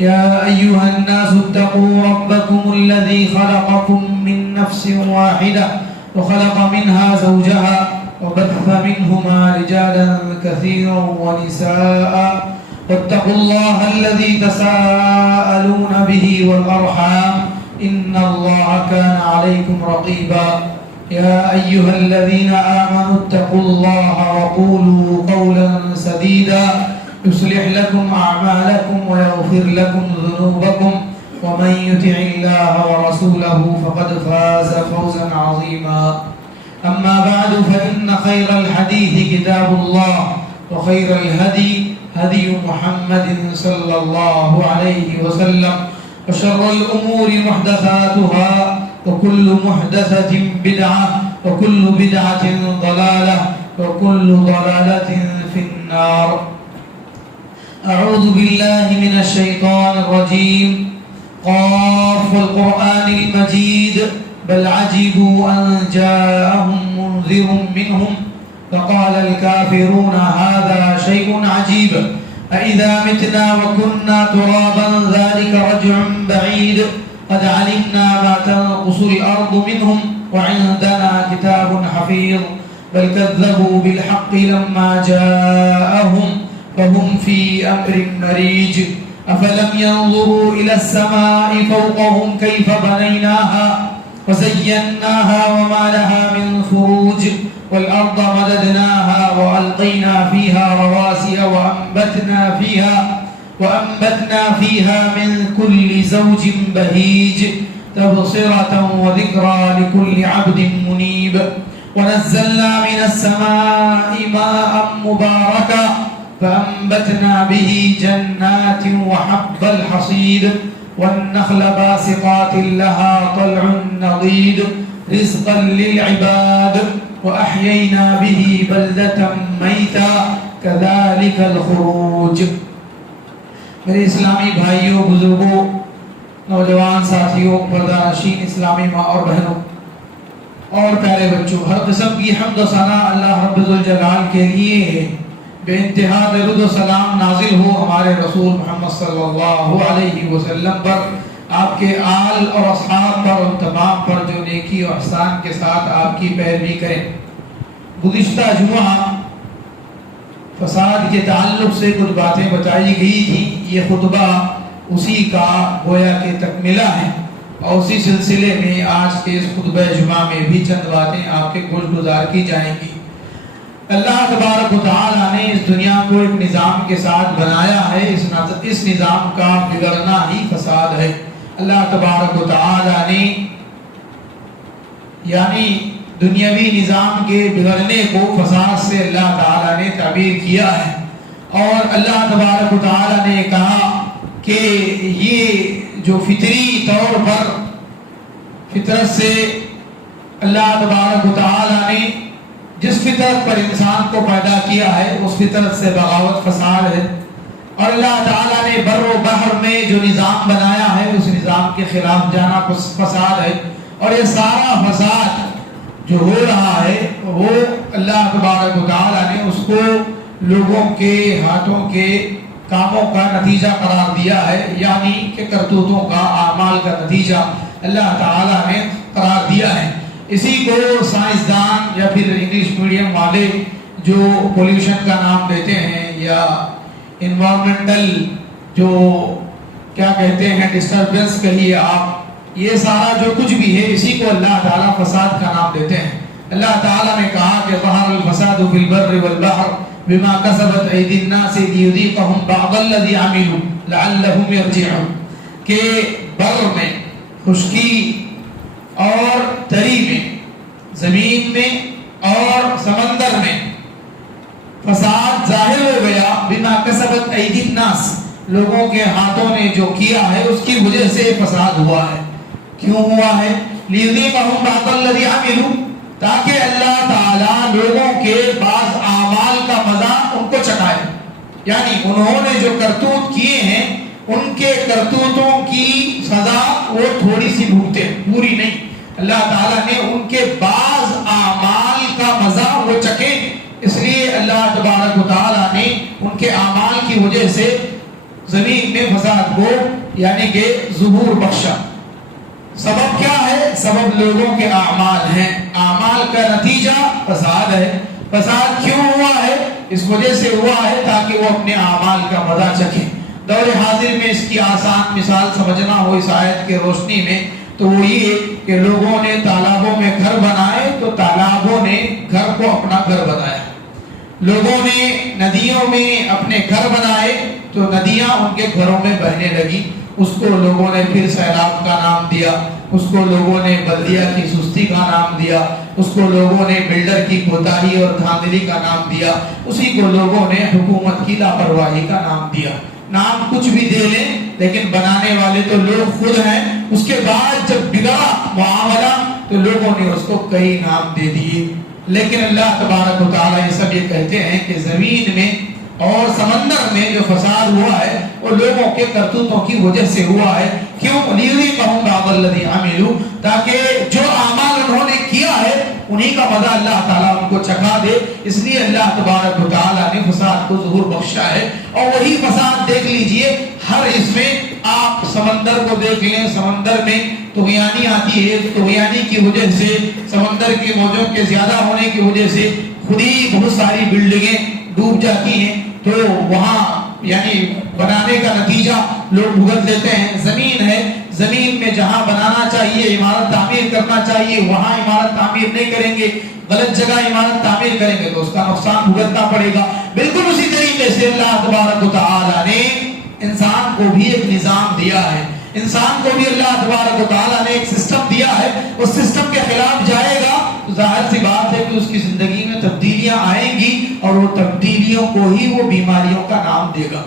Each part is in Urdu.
يا أيها الناس اتقوا ربكم الذي خلقكم من نفس واحدة وخلق منها زوجها وبث منهما رجالا كثيرا ونساء واتقوا الله الذي تساءلون به والأرحام إن الله كان عليكم رقيبا يا أيها الذين آمنوا اتقوا الله وقولوا قولا سديدا يصلح لكم أعمالكم ويغفر لكم ذنوبكم ومن يطع الله ورسوله فقد فاز فوزا عظيما أما بعد فإن خير الحديث كتاب الله وخير الهدي هدي محمد صلى الله عليه وسلم وشر الأمور محدثاتها وكل محدثة بدعة وكل بدعة ضلالة وكل ضلالة في النار. أعوذ بالله من الشيطان الرجيم. قاف والقرآن المجيد بل عجبوا أن جاءهم منذر منهم فقال الكافرون هذا شيء عجيب أإذا متنا وكنا ترابا ذلك رجع بعيد قد علمنا ما تنقص الأرض منهم وعندنا كتاب حفيظ بل كذبوا بالحق لما جاءهم فهم في أمر مريج أفلم ينظروا إلى السماء فوقهم كيف بنيناها وزيناها وما لها من فروج والأرض مددناها وألقينا فيها رواسي وأنبتنا فيها من كل زوج بهيج تبصرة وذكرى لكل عبد منيب ونزلنا من السماء ماء مباركا فأنبتنا به جنات وحب الحصيد والنخل باسقات لها طلع نضيد رزقا للعباد وأحيينا به بلدة ميتا كذلك الخروج. میرے اسلامی بھائیوں، بزرگوں، نوجوان ساتھیوں، پردہ نشین اسلامی ماں اور بہنوں اور پیارے بچوں، ہر قسم کی حمد و ثنا اللہ رب ذوالجلال کے لیے ہے. بے انتہا درود و سلام نازل ہو ہمارے رسول محمد صلی اللہ علیہ وسلم پر، آپ کے آل اور اصحاب پر، ان تمام پر جو نیکی و احسان کے ساتھ آپ کی پیروی کریں. گزشتہ جمعہ فساد کے تعلق سے کچھ باتیں بتائی گئی تھیں. یہ خطبہ اسی کا گویا کہ تکملہ ہے اور اسی سلسلے میں آج کے اس خطبہ جمعہ میں بھی چند باتیں آپ کے گوش گزار کی جائیں گی. اللہ تبارک و تعالیٰ نے اس دنیا کو ایک نظام کے ساتھ بنایا ہے. اس نظام کا بگڑنا ہی فساد ہے. اللہ تبارک و تعالیٰ نے یعنی دنیاوی نظام کے بگڑنے کو فساد سے اللہ تعالیٰ نے تعبیر کیا ہے. اور اللہ تبارک و تعالیٰ نے کہا کہ یہ جو فطری طور پر فطرت سے اللہ تبارک و تعالیٰ نے جس فطرت پر انسان کو پیدا کیا ہے اس فطرت سے بغاوت فساد ہے. اور اللہ تعالیٰ نے بر و بحر میں جو نظام بنایا ہے اس نظام کے خلاف جانا فساد ہے. اور یہ سارا فساد جو ہو رہا ہے وہ اللہ تبارک و تعالیٰ نے اس کو لوگوں کے ہاتھوں کے کاموں کا نتیجہ قرار دیا ہے، یعنی کہ کرتوتوں کا، اعمال کا نتیجہ اللہ تعالیٰ نے قرار دیا ہے. اسی کو سائنسدان یا پھر انگلش میڈیم والے جو پولیوشن کا نام دیتے ہیں یا انوائرمنٹل جو کیا کہتے ہیں ڈسٹربنس کہیے آپ، یہ سارا جو کچھ بھی ہے اسی کو اللہ تعالیٰ فساد کا نام دیتے ہیں. اللہ تعالیٰ نے کہا کہ ظہر الفساد فی البر والبحر بما کسبت ایدی الناس لیذیقہم بعض الذی عملوا لعلہم یرجعون، کہ بر میں، خشکی اور تری میں، زمین میں اور سمندر میں فساد ظاہر ہو گیا. بما کسبت ایدی الناس، لوگوں کے ہاتھوں نے جو کیا ہے اس کی وجہ سے فساد ہوا ہے. کیوں ہوا ہے؟ لیذیقہم بعض الذی عملوا، تاکہ اللہ تعالیٰ لوگوں کے بعض اعمال کا مزہ ان کو چکھائے. یعنی انہوں نے جو کرتوت کیے ہیں ان کے کرتوتوں کی سزا وہ تھوڑی سی بھگتے، پوری نہیں. اللہ تعالیٰ نے ان کے بعض اعمال کا مزہ وہ چکھے، اس لیے اللہ تبارک و تعالیٰ نے ان کے اعمال کی وجہ سے زمین میں فساد کو یعنی کہ ظہور بخشا۔ سبب کیا ہے؟ سبب لوگوں کے اعمال ہیں، اعمال کا نتیجہ فساد ہے۔ فساد کیوں ہوا ہے؟ اس وجہ سے ہوا ہے تاکہ وہ اپنے اعمال کا مزہ چکھیں۔ دور حاضر میں اس کی آسان مثال سمجھنا ہو اس آیت کے روشنی میں تو وہ یہ کہ لوگوں نے تالابوں میں گھر بنائے تو تالابوں نے گھر کو اپنا گھر بنایا، لوگوں نے ندیوں میں اپنے گھر بنائے تو ندیاں ان کے گھروں میں بہنے لگی، اس کو لوگوں نے پھر سیلاب کا نام دیا، اس کو لوگوں نے بلدیہ کی سستی کا نام دیا، اس کو لوگوں نے بلڈر کی کوتاہی اور دھاندلی کا نام دیا، اسی کو لوگوں نے حکومت کی لاپرواہی کا نام دیا۔ نام کچھ بھی دے لیں لیکن بنانے والے تو لوگ خود ہیں۔ اس کے بعد جب بگڑا معاملہ تو لوگوں نے اس کو کئی نام دے دیے، لیکن اللہ تبارک و تعالیٰ یہ سب یہ کہتے ہیں کہ زمین میں اور سمندر میں جو فساد ہوا ہے وہ لوگوں کے کرتوتوں کی وجہ سے ہوا ہے۔ کیوں؟ لیذیقہم بعض الذی عملوا، تاکہ جو اعمال انہوں نے کیا ہے انہی کا مزہ اللہ تعالیٰ ان کو چکھا دے۔ اس لیے اللہ تبارک و تعالیٰ نے فساد کو ظہور بخشا ہے، اور وہی فساد دیکھ لیجئے ہر اس میں۔ آپ سمندر کو دیکھ لیں، سمندر میں طغیانی آتی ہے، طغیانی کی وجہ سے، سمندر کی موجوں کے زیادہ ہونے کی وجہ سے خود ہی بہت ساری بلڈنگیں ڈوب جاتی ہیں، تو وہاں یعنی بنانے کا نتیجہ لوگ بھگت لیتے ہیں۔ زمین ہے، زمین میں جہاں بنانا چاہیے، عمارت تعمیر کرنا چاہیے، وہاں عمارت تعمیر نہیں کریں گے، غلط جگہ عمارت تعمیر کریں گے تو اس کا نقصان بھگتنا پڑے گا۔ بالکل اسی طریقے سے اللہ تبارک و تعالیٰ نے انسان کو بھی ایک نظام دیا ہے، انسان کو بھی اللہ تبارک و تعالیٰ نے ایک سسٹم دیا ہے۔ اس سسٹم کے خلاف جائے گا تو ظاہر سی بات ہے کہ اس کی زندگی میں تبدیلیاں آئیں گی، اور وہ تبدیلیوں کو ہی وہ بیماریوں کا نام دے گا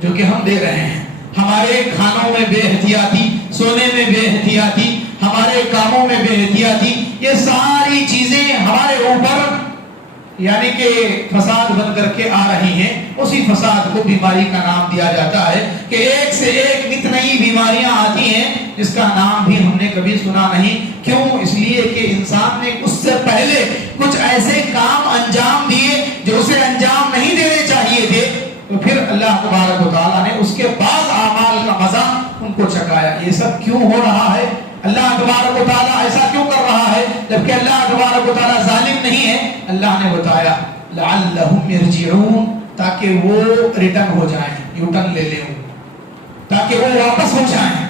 جو کہ ہم دے رہے ہیں۔ ہمارے کھانوں میں بے احتیاطی، سونے میں بے احتیاطی، ہمارے کاموں میں بے احتیاطی، یہ ساری چیزیں ہمارے اوپر یعنی کہ فساد بن کر کے آ رہی ہیں۔ اسی فساد کو بیماری کا نام دیا جاتا ہے کہ ایک سے ایک نت نئی بیماریاں آتی ہیں جس کا نام بھی ہم نے کبھی سنا نہیں۔ کیوں؟ اس لیے کہ انسان نے اس سے پہلے کچھ ایسے کام انجام دیے جو اسے انجام نہیں دینے چاہیے تھے، تو پھر اللہ تبارک و تعالیٰ نے اس کے بعد اعمال کا مزہ ان کو چکھایا۔ یہ سب کیوں ہو رہا ہے؟ اللہ تبارک و تعالیٰ ایسا کیوں کر رہا ہے جبکہ اللہ تبارک و تعالیٰ ظالم نہیں ہے؟ اللہ نے بتایا لعلہم یرجعون، تاکہ وہ ریٹرن ہو جائیں، یوٹرن لے لیں، تاکہ وہ واپس ہو جائیں۔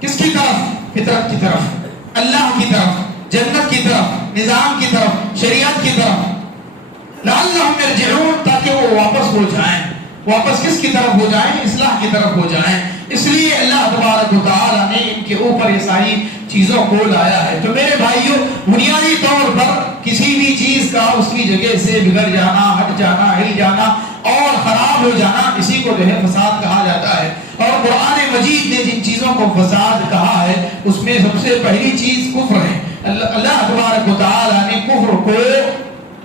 کس کی طرف؟ فطرت کی طرف، اللہ کی طرف، جنت کی طرف، نظام کی طرف، شریعت کی طرف۔ لعلہم یرجعون، تاکہ وہ واپس ہو جائیں۔ واپس کس کی طرف ہو جائیں؟ اصلاح کی طرف ہو جائیں۔ اس لیے اللہ تبارک و تعالیٰ نے ان کے اوپر یہ ساری چیزوں کو لایا ہے۔ تو میرے بھائیوں، بنیادی طور پر کسی بھی چیز کا اس کی جگہ سے بگڑ جانا، ہٹ جانا، ہل جانا اور خراب ہو جانا، اسی کو جو ہے فساد کہا جاتا ہے۔ اور قرآن مجید نے جن چیزوں کو فساد کہا ہے اس میں سب سے پہلی چیز کفر ہے۔ اللہ تبارک و تعالیٰ نے کفر کو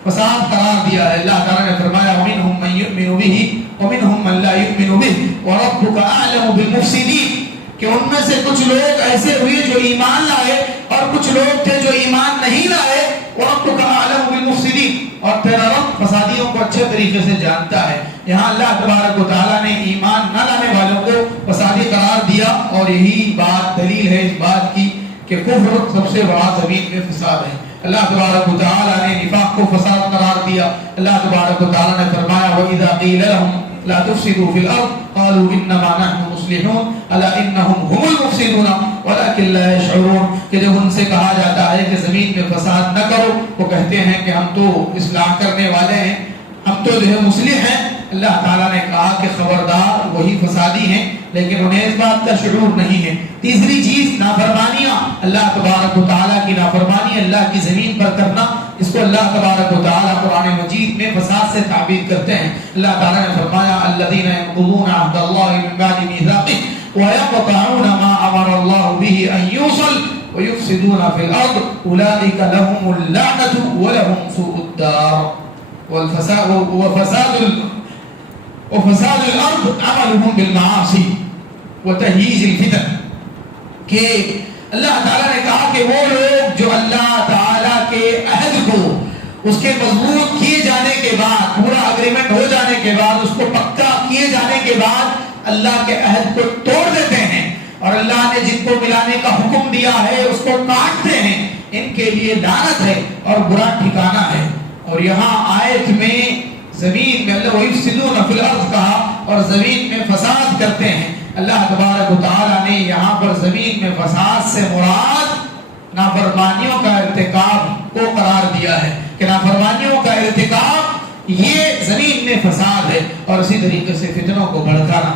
فساد قرار دیا ہے۔ اللہ تعالیٰ نے فرمایا وَمِنْهُمْ مَنْ يُؤْمِنُ بِهِ وَمِنْهُمْ مَنْ لَا يُؤْمِنُ بِهِ وَرَبُّكَ أَعْلَمُ بِالْمُفْسِدِينَ، کہ ان میں سے کچھ لوگ ایسے ہوئے جو ایمان لائے اور کچھ لوگ تھے جو ایمان نہیں لائے۔ وَرَبُّكَ أَعْلَمُ بِالْمُفْسِدِينَ، اور تیرا رب فسادیوں کو اچھے طریقے سے جانتا ہے۔ یہاں اللہ تبارک و تعالیٰ نے ایمان نہ لانے والوں کو فسادی قرار دیا، اور یہی بات دلیل ہے اس بات کی کہ کفر سب سے بڑا زمین میں فساد ہے۔ اللہ تبارک و تعالیٰ نے نفاق کو فساد قرار دیا۔ اللہ تبارک و تعالیٰ نے فرمایا وَإِذَا قِيلَ لَهُمْ لَا تُفْسِدُوا فِي الْأَرْضِ قَالُوا إِنَّمَا نَحْنُ مُصْلِحُونَ أَلَا إِنَّهُمْ هُمُ الْمُفْسِدُونَ وَلَكِنْ لَا يَشْعُرُونَ، کہ جب ان سے کہا جاتا ہے کہ زمین میں فساد نہ کرو، وہ کہتے ہیں کہ ہم تو اصلاح کرنے والے ہیں، ہم تو جو ہے مصلح ہیں۔ اللہ تعالیٰ نے کہا کہ خبردار وہی فسادی ہیں، لیکن انہیں اس بات کا شعور نہیں ہے۔ تیسری چیز نافرمانیاں، اللہ تبارک و تعالیٰ کی نافرمانی اللہ کی زمین پر کرنا، اس کو اللہ تبارک و تعالیٰ قرآن مجید میں فساد سے تعبیر کرتے ہیں۔ اللہ تعالیٰ نے فرمایا الذین ينقضون عہد اللہ من بعد میثاقہ ويقطعون ما امر اللہ به ان یوصل ويفسدون في الارض اولئک لهم اللعنة ولهم سوء الدار وفساد الارض عملهم بالمعاصی وتہییج الفتن، کہ اللہ تعالیٰ نے کہا کہ وہ لوگ جو اللہ تعالیٰ کے عہد کو اس کے مضبوط کیے جانے کے بعد، پورا اگریمنٹ ہو جانے کے بعد، اس کو پکا کیے جانے کے بعد اللہ کے عہد کو توڑ دیتے ہیں اور اللہ نے جن کو ملانے کا حکم دیا ہے اس کو کاٹتے ہیں، ان کے لیے لعنت ہے اور برا ٹھکانہ ہے۔ اور یہاں آیت میں زمین میں اللہ وَيُفْسِدُونَ فِي الْأَرْضِ کہا اور زمین میں فساد کرتے ہیں۔ اللہ تبارک و تعالیٰ نے یہاں پر زمین میں فساد سے مراد نافرمانیوں کا ارتکاب کو قرار دیا ہے کہ نافرمانیوں کا ارتکاب یہ زمین میں فساد ہے، اور اسی طریقے سے فتنوں کو بھڑکانا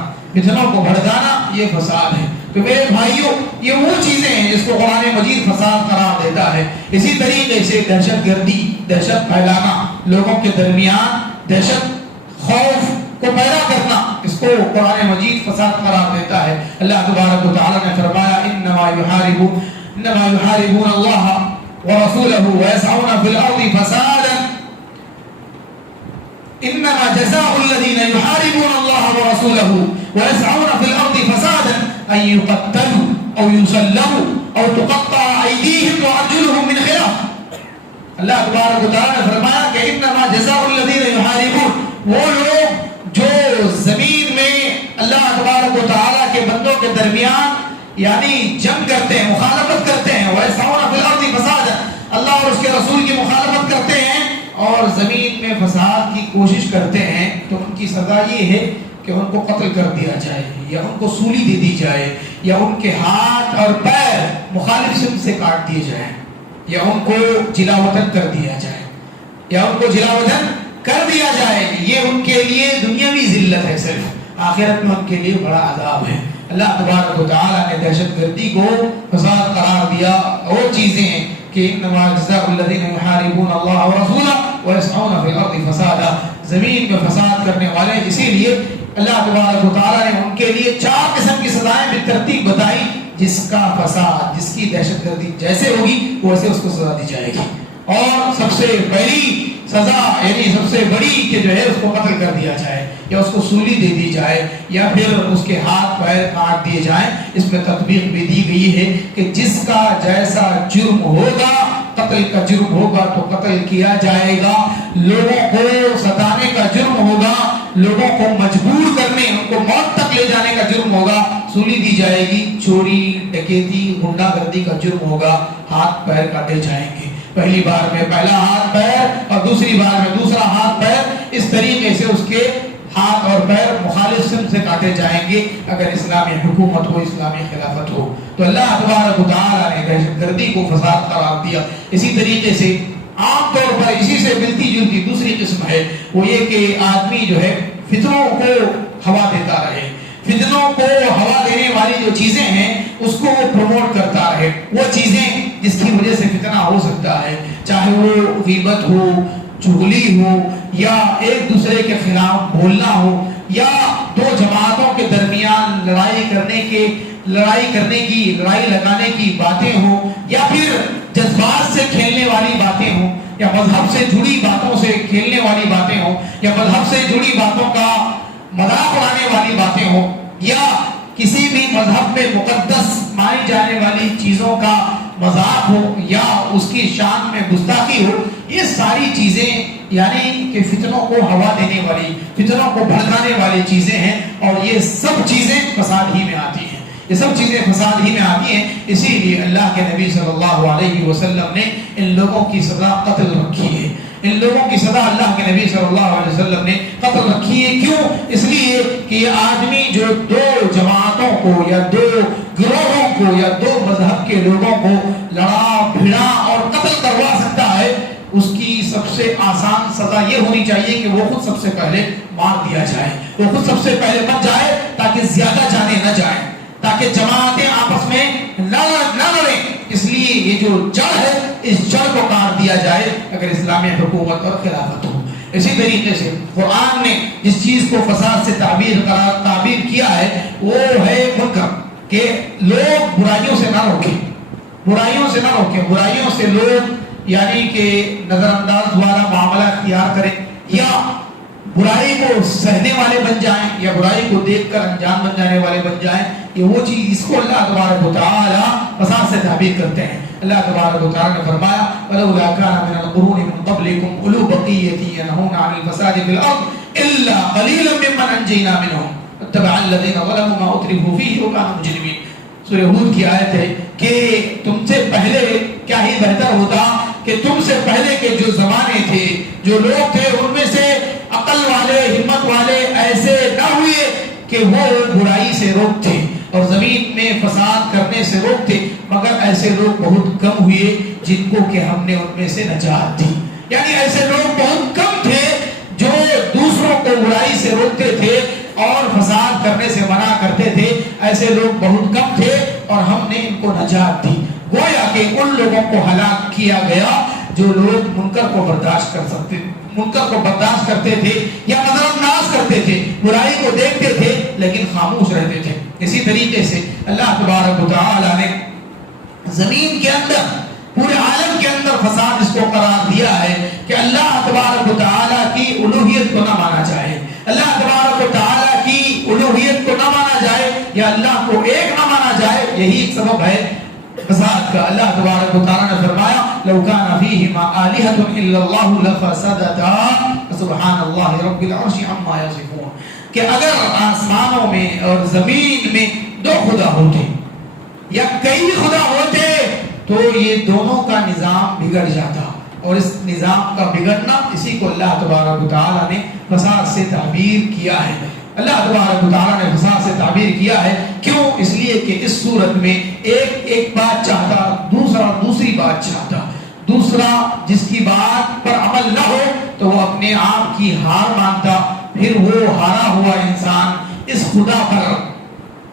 یہ فساد ہے۔ تو میرے بھائیوں، یہ وہ چیزیں ہیں جس کو قرآن مجید فساد قرار دیتا ہے۔ اسی طریقے سے دہشت گردی، دہشت پھیلانا، لوگوں کے درمیان دہشت خوف کو پیدا کرنا، اس کو قرآن مجید فساد قرار دیتا ہے۔ اللہ تبارک و تعالیٰ نے فرمایا انما يحاربون اللہ ورسولہ ويسعون في الارض فسادا انما جزاء الذين يحاربون الله ورسوله ويسعون في الارض فسادا ان يقتلوا او يصلبوا او تقطع ايديهم وارجلهم من خلاف۔ اللہ تبارک و تعالیٰ نے فرمایا کہ انما جزاء الذين يحاربون، وہ لوگ جو زمین میں اللہ تبارک و تعالیٰ کے بندوں کے درمیان یعنی جنگ کرتے ہیں، مخالفت کرتے ہیں، وَيَسْعَوْنَ فِي الْأَرْضِ فَسَادًا، اللہ اور اس کے رسول کی مخالفت کرتے ہیں اور زمین میں فساد کی کوشش کرتے ہیں، تو ان کی سزا یہ ہے کہ ان کو قتل کر دیا جائے یا ان کو سولی دے دی جائے یا ان کے ہاتھ اور پیر مخالف سمت سے کاٹ دیے جائیں یا ان کو جلا وطن کر دیا جائے یہ ان کے لیے دنیاوی ذلت ہے، صرف آخرت میں ان کے لیے بڑا عذاب ہے۔ اللہ تبارک و تعالیٰ نے دہشت گردی کو فساد قرار دیا۔ اور چیزیں ہیں کہ انما جزاء الذین یحاربون اللہ ورسولہ ویسعون فی الارض فسادا، زمین میں فساد کرنے والے، اسی لیے اللہ تبارک و تعالیٰ نے ان کے لیے 4 قسم کی سزائیں بالترتیب بتائی، جس کا فساد، جس کی دہشت گردی جیسے ہوگی ویسے اس کو سزا دی جائے گی۔ اور سب سے پہلی سزا یعنی سب سے بڑی کہ جو ہے اس کو قتل کر دیا جائے یا اس کو سولی دے دی جائے یا پھر اس کے ہاتھ پیر کاٹ دیے جائیں۔ اس میں تطبیق بھی دی گئی ہے کہ جس کا جیسا جرم ہوگا، قتل کا جرم ہوگا تو قتل کیا جائے گا، لوگوں کو ستانے کا جرم ہوگا، لوگوں کو مجبور کرنے، ان کو موت تک لے جانے کا جرم ہوگا، سولی دی جائے گی، چوری ڈکیتی غنڈہ گردی کا جرم ہوگا، ہاتھ پیر کاٹے جائیں گے، پہلی بار میں پہلا ہاتھ پیر اور دوسری بار میں دوسرا ہاتھ پیر، اس طریقے سے اس کے ہاتھ اور پیر مخالف سمت سے کاٹے جائیں گے اگر اسلامی حکومت ہو، اسلامی خلافت ہو۔ تو اللہ تبارک و تعالیٰ نے دہشت گردی کو فساد قرار دیا۔ اسی طریقے سے عام طور پر اسی سے ملتی جلتی دوسری قسم ہے، وہ یہ کہ آدمی جو ہے فتنوں کو ہوا دیتا رہے، فتنوں کو ہوا دینے والی جو چیزیں ہیں اس کو وہ پروموٹ کرتا رہے، وہ چیزیں جس کی وجہ سے فتنہ ہو سکتا ہے، چاہے وہ غیبت ہو، چغلی ہو، یا ایک دوسرے کے خلاف بولنا ہو، یا دو جماعتوں کے درمیان لڑائی لگانے کی باتیں ہوں، یا پھر جذبات سے کھیلنے والی باتیں ہوں، یا مذہب سے جڑی باتوں سے کھیلنے والی باتیں ہوں، یا مذہب سے جڑی باتوں کا مذاق اڑانے والی باتیں ہوں، یا کسی بھی مذہب میں مقدس مانی جانے والی چیزوں کا مذاق ہو یا اس کی شان میں گستاخی ہو، یہ ساری چیزیں یعنی کہ فتنوں کو ہوا دینے والی، فتنوں کو بھڑکانے والی چیزیں ہیں، اور یہ سب چیزیں فساد ہی میں آتی ہیں، یہ سب چیزیں فساد ہی میں آتی ہیں۔ اسی لیے اللہ کے نبی صلی اللہ علیہ وسلم نے ان لوگوں کی سزا قتل رکھی ہے، ان لوگوں کی سزا اللہ کے نبی صلی اللہ علیہ وسلم نے قتل رکھی ہے۔ کیوں؟ اس لیے کہ یہ آدمی جو دو جماعتوں کو یا دو گروہوں کو یا دو مذہب کے لوگوں کو لڑا بھڑا اور قتل کروا سکتا ہے، اس کی سب سے آسان سزا یہ ہونی چاہیے کہ وہ خود سب سے پہلے مار دیا جائے، وہ خود سب سے پہلے مر جائے تاکہ زیادہ جانے نہ جائیں، تاکہ جماعتیں آپس میں نہ لڑیں۔ اس لیے یہ جو جڑ ہے اس جڑ کو کاٹ دیا جائے اگر اسلامی حکومت اور خلافت ہو۔ اسی طریقے سے قرآن نے جس چیز کو فساد سے تعبیر کیا ہے وہ ہے منکر، کہ لوگ برائیوں سے نہ روکیں، برائیوں سے لوگ یعنی کہ نظر انداز والا معاملہ اختیار کریں، یا برائی کو سہنے والے بن جائیں، یا برائی کو دیکھ کر انجام بن جانے والے بن جائیں، یہ وہ چیز اس کو اللہ تبارک و تعالی فساد سے تعبیر کرتے ہیں۔ اللہ تبارک و تعالی نے فرمایا وَلَوْلَا كَانَ مِنَ الْقُرُونِ مِن قَبْلِكُمْ أُولُو بَقِيَّةٍ يَنْهَوْنَ عَنِ الْفَسَادِ فِي الْأَرْضِ إِلَّا قَلِيلًا مِمَّنْ أَنْجَيْنَا مِنْهُمْ اتبع الذین ظلموا ما اترفوا فیہ وکانوا مجرمین. سورہ ہود کی آیت ہے کہ تم سے پہلے کیا ہی بہتر ہوتا کہ تم سے پہلے کے جو زمانے تھے، جو لوگ تھے، ان میں سے عقل والے، ہمت والے ایسے نہ ہوئے کہ وہ برائی سے روکتے اور زمین میں فساد کرنے سے روکتے، مگر ایسے لوگ بہت کم ہوئے جن کو کہ ہم نے ان میں سے نجات دی. یعنی ایسے لوگ بہت کم تھے جو دوسروں کو برائی سے روکتے تھے اور فساد کرنے سے منع کرتے تھے. ایسے لوگ بہت کم تھے اور ہم نے ان کو نجات دی. گویا کہ ان لوگوں کو ہلاک کیا گیا جو لوگ منکر کو برداشت کرتے تھے یا نظر انداز کرتے تھے، برائی کو دیکھتے تھے لیکن خاموش رہتے تھے. اسی طریقے سے اللہ تبارک و تعالی نے زمین کے اندر، پورے عالم کے اندر فساد اس کو قرار دیا ہے کہ اللہ تبارک و تعالی کی الوہیت کو نہ مانا جائے، اللہ تبارک و تعالی کی الوہیت کو نہ مانا جائے یا اللہ کو ایک نہ مانا جائے. یہی ایک سبب ہے فساد کا. اللہ تبارک و تعالی نے فرمایا لو کان فیہما آلہۃ الا اللہ لفسدتا سبحان اللہ رب العرش عما یصفون. کہ اگر آسمانوں میں اور زمین میں دو خدا ہوتے یا کئی خدا ہوتے تو یہ دونوں کا نظام بگڑ جاتا، اور اس نظام کا بگڑنا اسی کو اللہ تبارک و تعالی نے فساد سے تعبیر کیا ہے. اللہ تبارک و تعالی نے فساد سے تعبیر کیا ہے. کیوں؟ اس لیے کہ اس صورت میں ایک بات چاہتا، دوسرا دوسری بات چاہتا. دوسرا جس کی بات پر عمل نہ ہو تو وہ اپنے آپ کی ہار مانتا، پھر وہ ہارا ہوا انسان اس خدا پر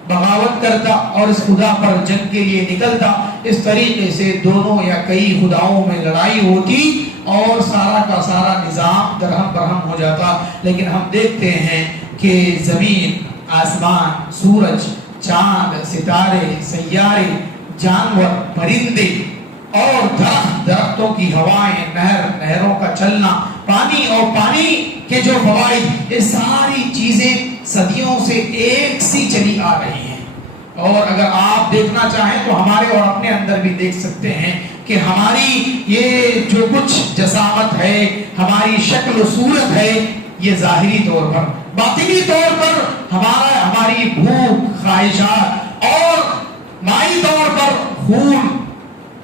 بغاوت کرتا اور اس خدا پر جنگ کے لیے نکلتا. اس طریقے سے دونوں یا کئی خداؤں میں لڑائی ہوتی اور سارا کا سارا نظام درہم برہم ہو جاتا. لیکن ہم دیکھتے ہیں کہ زمین، آسمان، سورج، چاند، ستارے، سیارے، جانور، پرندے اور درختوں کی ہوائیں، نہروں کا چلنا، پانی اور پانی کے جو فوائد، یہ ساری چیزیں صدیوں سے ایک سی چلی آ رہی ہیں. اور اگر آپ دیکھنا چاہیں تو ہمارے اور اپنے اندر بھی دیکھ سکتے ہیں کہ ہماری یہ جو کچھ جسامت ہے، ہماری شکل و صورت ہے، یہ ظاہری طور پر، باطنی طور پر ہماری بھوک، خواہشات اور مائی طور پر خون،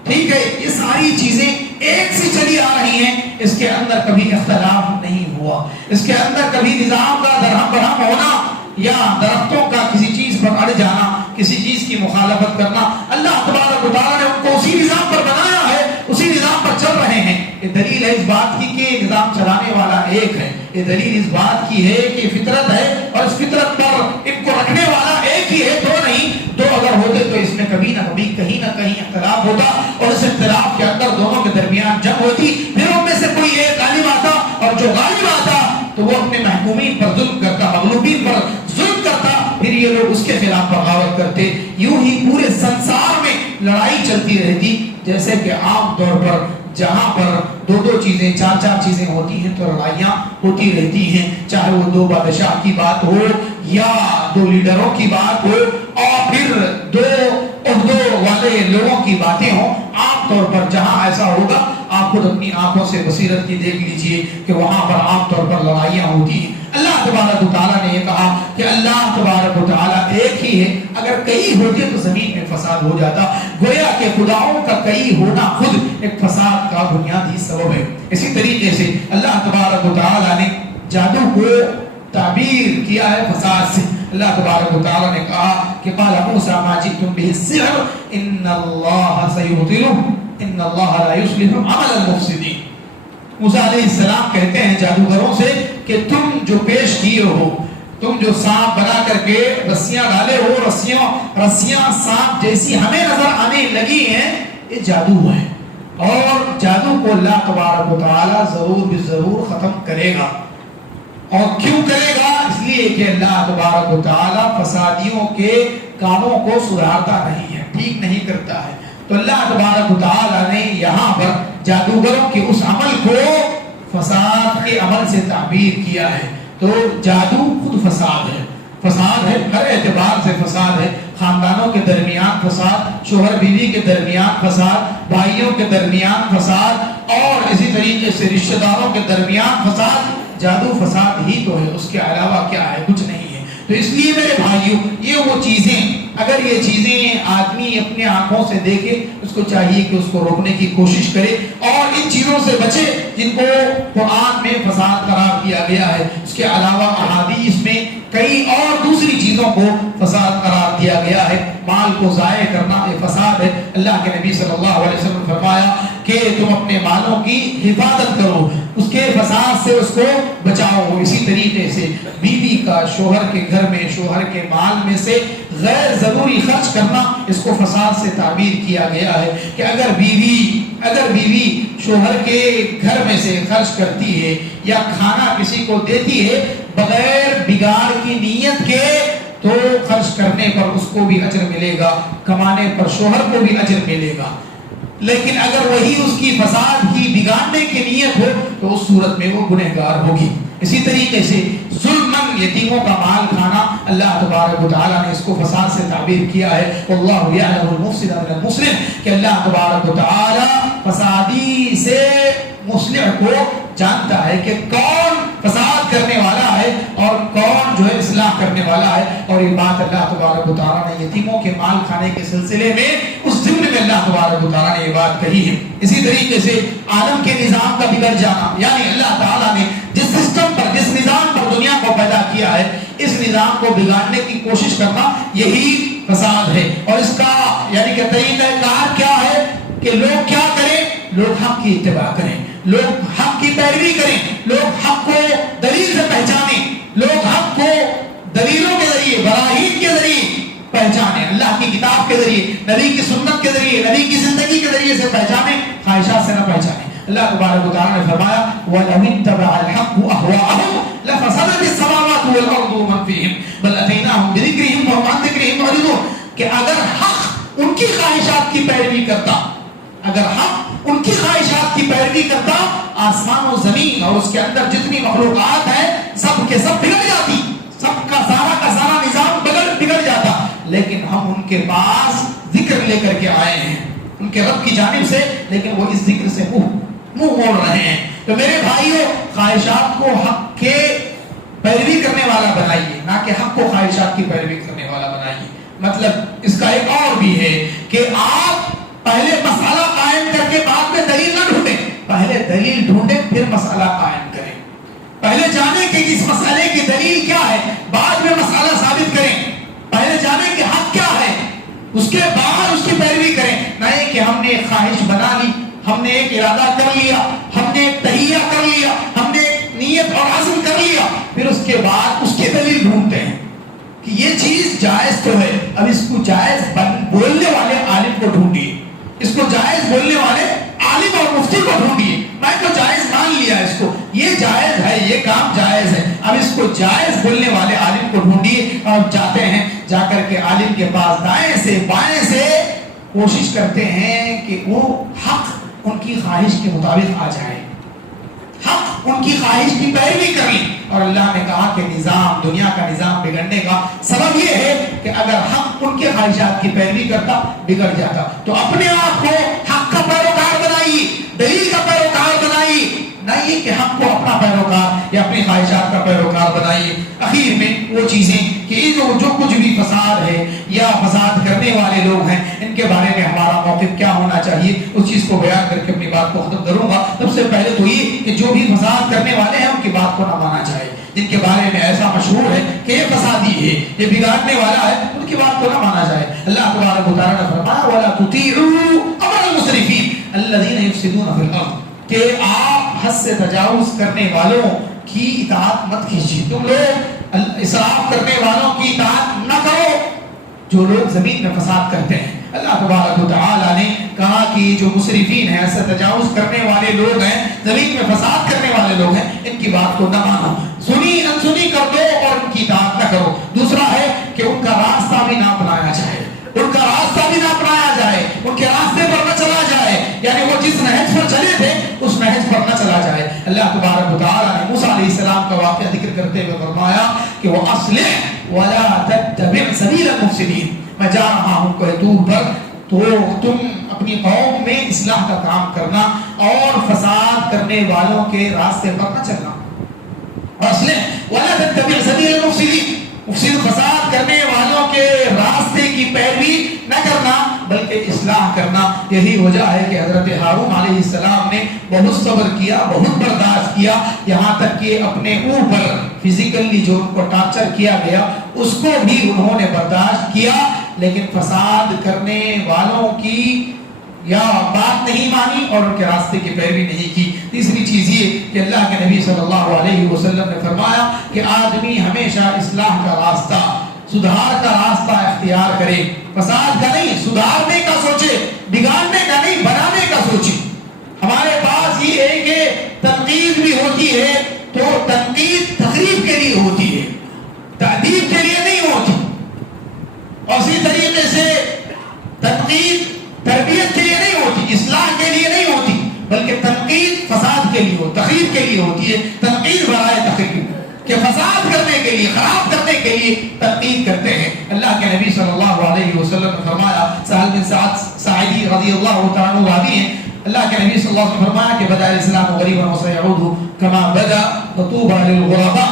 ٹھیک ہے، یہ ساری چیزیں ایک سی چلی آ رہی ہیں. اس کے اندر کبھی اختلاف نہیں ہوا، اس کے اندر کبھی نظام کا درہم برہم ہونا یا درختوں کا کسی چیز پر اڑ جانا، کسی چیز کی مخالفت کرنا. اللہ تبارک و تعالیٰ نے ان کو اسی نظام پر بنایا ہے، اسی نظام پر چل رہے ہیں. یہ دلیل ہے اس بات کی کہ نظام چلانے والا ایک ہے. یہ دلیل اس بات کی ہے کہ فطرت ہے اور اس فطرت پر ان کو رکھنے والا ایک ہی ہے، دو نہیں. دو اگر ہوتے تو اس میں کبھی نہ کبھی کہیں نہ کہیں اختلاف ہوتا اور اس اختلاف کے اندر دونوں کے درمیان جنگ ہوتی. پھر ان میں سے کوئی ایک غالب آتا اور جو غالب آتا تو وہ اپنے محکومین پر ظلم کرتا، مغلوبین پر ظلم کرتا، پھر یہ لوگ اس کے خلاف بغاوت کرتے. یوں ہی پورے سنسار میں لڑائی چلتی رہتی. جیسے کہ عام طور پر جہاں پر دو چیزیں، چار چیزیں ہوتی ہیں تو لڑائیاں ہوتی رہتی ہیں، چاہے وہ دو بادشاہ کی بات ہو یا دو لیڈروں کی بات ہو اور پھر دو عہدوں والے لوگوں کی باتیں ہوں. عام طور پر جہاں ایسا ہوگا آپ خود اپنی آنکھوں سے بصیرت کی دیکھ لیجئے کہ وہاں پر عام طور پر لڑائیاں ہوتی ہیں. اللہ تبارک و تعالیٰ نے یہ کہا کہ اللہ تبارک و تعالیٰ ایک ہی ہے، اگر کئی ہوتے تو زمین میں فساد ہو جاتا. گویا کہ خداؤں کا کئی ہونا خود ایک فساد کا بنیادی سبب ہے. اسی طریقے سے اللہ تبارک و تعالیٰ نے جادو کو تعبیر کیا ہے فساد سے. اللہ تبارک و تعالیٰ نے کہا کہ قال موسیٰ ما جئتم به السحر ان اللہ سیبطلہ ان اللہ لا یصلح عمل المفسدین. موسیٰ علیہ السلام کہتے ہیں جادوگروں سے کہ تم جو پیش کیے ہو، تم جو سانپ بنا کر کے رسیاں ڈالے ہو، رسیاں سانپ جیسی ہمیں نظر آنے لگی ہیں، یہ جادو ہے اور جادو کو اللہ تبارک و تعالیٰ ضرور بضرور ختم کرے گا. اور کیوں کرے گا؟ اس لیے کہ اللہ تبارک و تعالیٰ فسادیوں کے کاموں کو سدھارتا نہیں ہے، ٹھیک نہیں کرتا ہے. تو اللہ تبارک و تعالیٰ نے یہاں پر جادوگروں کے اس عمل کو فساد کے عمل سے تعبیر کیا ہے. تو جادو خود فساد ہے، فساد ہے، ہر اعتبار سے فساد ہے. خاندانوں کے درمیان فساد، شوہر بیوی کے درمیان فساد، بھائیوں کے درمیان فساد اور اسی طریقے سے رشتہ داروں کے درمیان فساد. جادو فساد ہی تو ہے، اس کے علاوہ کیا ہے؟ کچھ نہیں ہے. تو اس لیے میرے بھائیوں یہ وہ چیزیں اگر یہ چیزیں آدمی اپنے آنکھوں سے دیکھے اس کو چاہیے کہ اس کو روکنے کی کوشش کرے اور ان چیزوں سے بچے جن کو قرآن میں فساد قرار دیا گیا ہے. اس کے علاوہ احادیث میں کئی اور دوسری چیزوں کو فساد قرار دیا گیا ہے. مال کو ضائع کرنا یہ فساد ہے. اللہ کے نبی صلی اللہ علیہ وسلم نے فرمایا کہ تم اپنے مالوں کی حفاظت کرو, اس کے فساد سے اس کو بچاؤ. اسی طریقے سے بیوی کا شوہر کے گھر میں شوہر کے مال میں سے غیر ضروری خرچ کرنا اس کو فساد سے تعبیر کیا گیا ہے کہ اگر بیوی شوہر کے گھر میں سے خرچ کرتی ہے یا کھانا کسی کو دیتی ہے بغیر بگاڑ کی نیت کے تو خرچ کرنے پر اس کو بھی اجر ملے گا, کمانے پر شوہر کو بھی اجر ملے گا. لیکن اگر وہی اس کی فساد کی بگاڑنے کی نیت ہو تو اس صورت میں وہ گنہگار ہوگی. اسی طریقے سے ظلماً یتیموں کا مال کھانا اللہ تبارک و تعالیٰ نے اس کو فساد سے تعبیر کیا ہے. واللہ یعلم المفسد من المصلح کہ اللہ تبارک و تعالیٰ فسادی سے مصلح کو جانتا ہے کہ کون فساد کرنے والا ہے اور کون جو ہے اصلاح کرنے والا ہے. اور یہ بات اللہ تبارک و تعالیٰ نے یتیموں کے مال کھانے کے سلسلے میں اس ضمن میں اللہ تبارک و تعالیٰ نے یہ بات کہی ہے. اسی طریقے سے عالم کے نظام کا بگڑ جانا, یعنی اللہ تعالیٰ نے جس سسٹم پر جس نظام پر دنیا کو پیدا کیا ہے اس نظام کو بگاڑنے کی کوشش کرنا یہی فساد ہے. اور اس کا یعنی کہ طریقہ کار کیا ہے کہ لوگ کیا کریں, لوگ حق کی اتباع کریں, لوگ حق کی پیروی کریں, لوگ حق کو دلیل سے پہچانیں, لوگ حق کو دلیلوں کے ذریعے براہین کے ذریعے پہچانیں, اللہ کی کتاب کے ذریعے, نبی کی سنت کے ذریعے, نبی کی زندگی کے ذریعے سے پہچانیں, خواہشات سے نہ پہچانیں. اللہ تبارک و تعالیٰ نے فرمایا وَلَوِ اتَّبَعَ الْحَقُّ أَهْوَاءَهُمْ لَفَسَدَتِ السَّمَاوَاتُ وَالْأَرْضُ وَمَنْ فِيهِنْ بَلْ أَتَيْنَاهُمْ بِذِكْرِهِمْ وَهُمْ عَنْ ذِكْرِهِمْ مُعْرِضُونَ. کہ اگر حق ان کی خواہشات کی پیروی کرتا, اگر حق ان کی خواہشات کی پیروی کرتا, آسمان و زمین اور اس کے اندر جتنی مخلوقات ہیں سب کے سب بگڑ جاتی, سب کا سارا نظام بگڑ جاتا. لیکن ہم ان کے پاس ذکر لے کر کے آئے ہیں ان کے رب کی جانب سے, لیکن وہ اس ذکر سے منہ موڑ رہے ہیں. تو میرے بھائیوں خواہشات کو حق کے پیروی کرنے والا بنائیے, نہ کہ حق کو خواہشات کی پیروی کرنے والا بنائیے. مطلب اس کا ایک اور بھی ہے کہ آپ پہلے مسئلہ قائم کر کے بعد میں دلیل نہ ڈھونڈیں, پہلے دلیل ڈھونڈیں پھر مسئلہ قائم کریں. پہلے جانیں کہ اس مسئلے کی دلیل کیا ہے, بعد میں مسئلہ ثابت کریں. پہلے جانیں کہ حق کیا ہے, اس کے بعد اس کی پیروی کریں. نہیں کہ ہم نے ایک خواہش بنا لی, ہم نے ایک ارادہ کر لیا, ہم نے ایک تہیہ کر لیا, ہم نے ایک نیت اور عزم کر لیا, پھر اس کے بعد اس کی دلیل ڈھونڈتے ہیں کہ یہ چیز جائز تو ہے. اب اس کو جائز بولنے والے عالم کو ڈھونڈیے, اس کو جائز بولنے والے عالم اور مفتی کو ڈھونڈیے. میں تو جائز مان لیا اس کو, یہ جائز ہے, یہ کام جائز ہے, اب اس کو جائز بولنے والے عالم کو ڈھونڈیے. اور جاتے ہیں, جا کر کے عالم کے پاس دائیں سے بائیں سے کوشش کرتے ہیں کہ وہ حق ان کی خواہش کے مطابق آ جائے, حق ان کی خواہش کی پیروی کر لیں. اور اللہ نے کہا کہ نظام, دنیا کا نظام بگڑنے کا سبب یہ ہے کہ اگر حق ان کے خواہشات کی پیروی کرتا بگڑ جاتا. تو اپنے آپ کو حق کا پیروکار بنائیے, دلیل کا پیروکار بنائیے, نہ یہ کہ حق کو اپنا پیروکار یا اپنی خواہشات کا پیروکار بنائیے. اخیر میں وہ چیزیں کہ جو کچھ بھی فساد ہے یا فساد کرنے والے لوگ ہیں ان کے بارے میں ہمارا موقف کیا ہونا چاہیے, اس چیز کو بیان کر کے اپنی بات کو ختم کروں گا. سب سے پہلے تو یہ کہ جو بھی فساد کرنے والے ہیں ان کی بات کو نہ مانا چاہیے, جن کے بارے میں ایسا مشہور ہے کہ یہ فسادی ہے, یہ بگاڑنے والا ہے, ان کی بات کو نہ مانا جائے. اللہ تبارک و تعالیٰ نے فرمایا وَلَا تُطِيعُوا أَمْرَ الْمُسْرِفِينَ الَّذِينَ يُفْسِدُونَ فِي الْأَرْضِ کہ آپ حد سے تجاوز کرنے والوں کی اطاعت مت کیجیے. تم لوگ اسراف کرنے والوں کی اطاعت نہ کرو جو لوگ زمین میں فساد کرتے ہیں. اللہ تبارک و تعالیٰ نے کہا کہ جو مسرفین ہیں, ایسے تجاوز کرنے والے لوگ ہیں, زمین میں فساد کرنے والے لوگ ہیں, ان کی بات کو نہ مانو, سنی انسنی کر دو اور ان کی اطاعت نہ کرو. دوسرا ہے کہ ان کا راستہ بھی نہ اپنایا جائے, ان کا راستہ بھی نہ اپنایا جائے, ان کے راستے پر نہ چلا جائے, یعنی وہ جس نہج پر چلے تھے اس نہج پر نہ چلا جائے. اللہ تبارک و تعالیٰ نے موسیٰ علیہ السلام کا واقعہ ذکر کرتے ہوئے فرمایا کہ وہ اصلح ولا تتبع سبیل المفسدین, میں جا رہا ہوں کوئی دور پر, تو تم اپنی قوم میں اصلاح کا کام کرنا اور فساد کرنے والوں کے راستے پر نہ چلنا. اصلح ولا تتبع سبیل المفسدین, مفسد فساد کرنے والوں کے راستے کی پیروی نہ کرنا بلکہ اصلاح کرنا. یہی وجہ ہے کہ حضرت ہارون علیہ السلام نے بہت صبر کیا, بہت برداشت کیا, یہاں تک کہ اپنے اوپر فزیکلی جو ان کو ٹارچر کیا گیا اس کو بھی انہوں نے برداشت کیا, لیکن فساد کرنے والوں کی یا بات نہیں مانی اور ان کے راستے کی پیروی نہیں کی. تیسری چیز یہ کہ اللہ کے نبی صلی اللہ علیہ وسلم نے فرمایا کہ آدمی ہمیشہ اصلاح کا راستہ, سدھار کا راستہ اختیار کرے, فساد کا نہیں, سدھارنے کا سوچے, بگاڑنے کا نہیں, بنانے کا سوچے. ہمارے پاس یہ ہے کہ تنقید بھی ہوتی ہے تو تنقید تقریب کے لیے ہوتی ہے, تعدیب کے لیے نہیں ہوتی. اور اسی طریقے سے تنقید تربیت کے لیے نہیں ہوتی, اصلاح کے لیے نہیں ہوتی, بلکہ تنقید فساد کے لیے ہو, تخریب کے لیے ہوتی ہے. تنقید برائے تخریب, کہ فساد کرنے کے لیے, خراب کرنے کے لیے تنقید کرتے ہیں. اللہ کے نبی صلی اللہ علیہ وسلم نے فرمایا, سہل بن سعد ساعدی رضی اللہ تعالیٰ عنہ راوی ہیں, اللہ کے نبی صلی اللہ علیہ وسلم نے فرمایا کہ بدأ الاسلام غریبا وسيعود كما بدأ وطوبى للغرباء.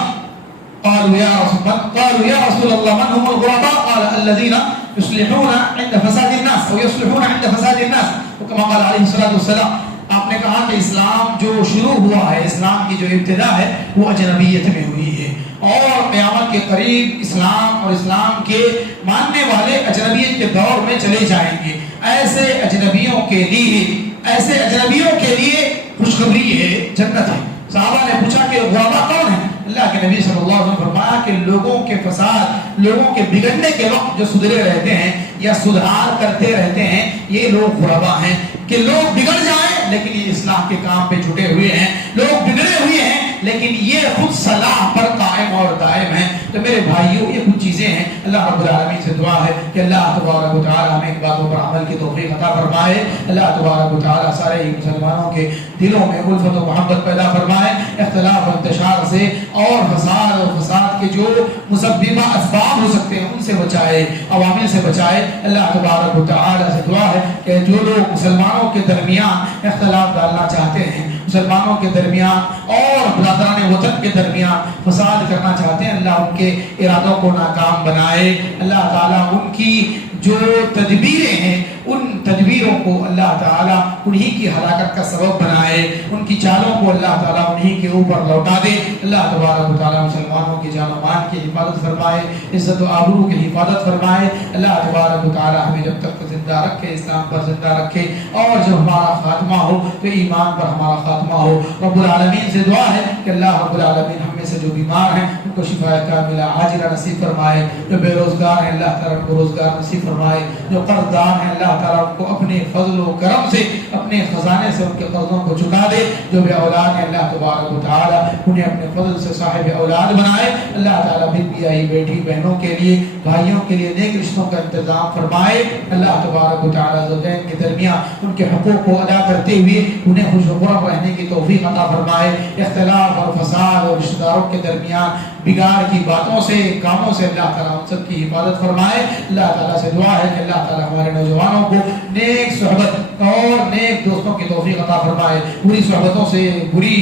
قالوا يا رسول الله من هم الغرباء؟ قال الذين يصلحون عند فساد الناس او يصلحون عند فساد الناس, وكما قال عليه الصلاة والسلام. آپ نے کہا کہ اسلام جو شروع ہوا ہے, اسلام کی جو ابتدا ہے وہ اجنبیت میں ہوئی ہے, اور قیامت کے قریب اسلام اور اسلام کے ماننے والے اجنبیت کے دور میں چلے جائیں گے. ایسے اجنبیوں کے لیے خوشخبری ہے, جنت ہے. صحابہ نے پوچھا کہ غربا کون ہے؟ اللہ کے نبی صلی اللہ علیہ وسلم فرمایا کہ لوگوں کے فساد, لوگوں کے بگڑنے کے وقت جو سدھرے رہتے ہیں یا سدھار کرتے رہتے ہیں, یہ لوگ غربا ہیں. کہ لوگ بگڑ جائیں لیکن یہ اصلاح کے کام پہ جھٹے ہوئے ہیں, لوگ بگڑے ہوئے ہیں لیکن یہ خود صلاح پر قائم اور دائم ہیں. تو میرے بھائیوں, یہ کچھ چیزیں ہیں. اللہ رب العالمین سے دعا ہے کہ اللہ تبارک و تعالی ہمیں ایک باتوں پر عمل کی توفیق عطا فرمائے. اللہ تبارک و تعالی سارے ہی مسلمانوں کے دلوں میں الفت و محبت پیدا فرمائے, اختلاف و انتشار سے اور فساد کے جو مسببہ اسباب ہو سکتے ہیں ان سے بچائے, عوامل سے بچائے. اللہ تبارک و تعالی سے دعا ہے کہ جو لوگ مسلمانوں کے درمیان اختلاف ڈالنا چاہتے ہیں, مسلمانوں کے درمیان اور برادران وطن کے درمیان فساد کرنا چاہتے ہیں, اللہ ان کے ارادوں کو ناکام بنائے. اللہ تعالیٰ ان کی جو تدبیریں ہیں ان تدبیروں کو اللہ تعالیٰ انہی کی ہلاکت کا سبب بنائے, ان کی چالوں کو اللہ تعالیٰ انہی کے اوپر لوٹا دے. اللہ تبارک و تعالیٰ مسلمانوں کی جان و مال کی حفاظت فرمائے, عزت و آبرو کی حفاظت فرمائے. اللہ تبارک و تعالیٰ ہمیں جب تک زندہ رکھے, اسلام پر زندہ رکھے, اور جب ہمارا خاتمہ ہو تو ایمان پر ہمارا خاتمہ ہو. رب العالمین سے دعا ہے کہ اللہ رب العالمین ہم میں سے جو بیمار ہیں ان کو شفا کاملہ عاجلہ نصیب فرمائے, جو بے روزگار ہیں اللہ تعالیٰ ان کو روزگار نصیب فرمائے, جو قرض دار ہیں اللہ تعالیٰ ان کو اپنے فضل و کرم سے, اپنے خزانے سے ان کے قرضوں کو چکا دے. جو بے اولاد ہیں اللہ تبارک و تعالیٰ انہیں اپنے فضل سے صاحب اولاد بنائے. اللہ تعالیٰ بیٹی بیٹی بہنوں کے لیے, بھائیوں کے لیے نیک رشتوں کا انتظام فرمائے. اللہ تبارک و تعالیٰ زوجین کے درمیان ان کے حقوق کو ادا کرتے ہوئے انہیں خوش و خرم رہنے کی توفیق عطا فرمائے. اختلاف اور فساد اور رشتہ داروں کے درمیان بگاڑ کی باتوں سے, کاموں سے اللہ تعالیٰ ان سب کی حفاظت فرمائے. اللہ تعالیٰ سے دعا ہے کہ اللہ تعالیٰ ہمارے نوجوانوں کو نیک صحبت اور نیک دوستوں کی توفیق عطا فرمائے. بری صحبتوں سے, بری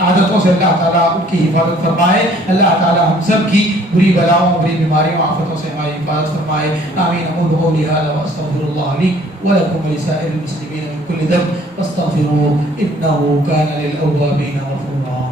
عادتوں سے اللہ تعالیٰ ان کی حفاظت فرمائے. اللہ تعالیٰ ہم سب کی بری بلاؤں, بری بیماریوں, آفتوں سے ہماری حفاظت فرمائے. آمین. اقول قولی ھذا واستغفر اللہ لی ولکم ولسائر المسلمین من کل ذنب فاستغفروه انه كان للأوابین غفورا.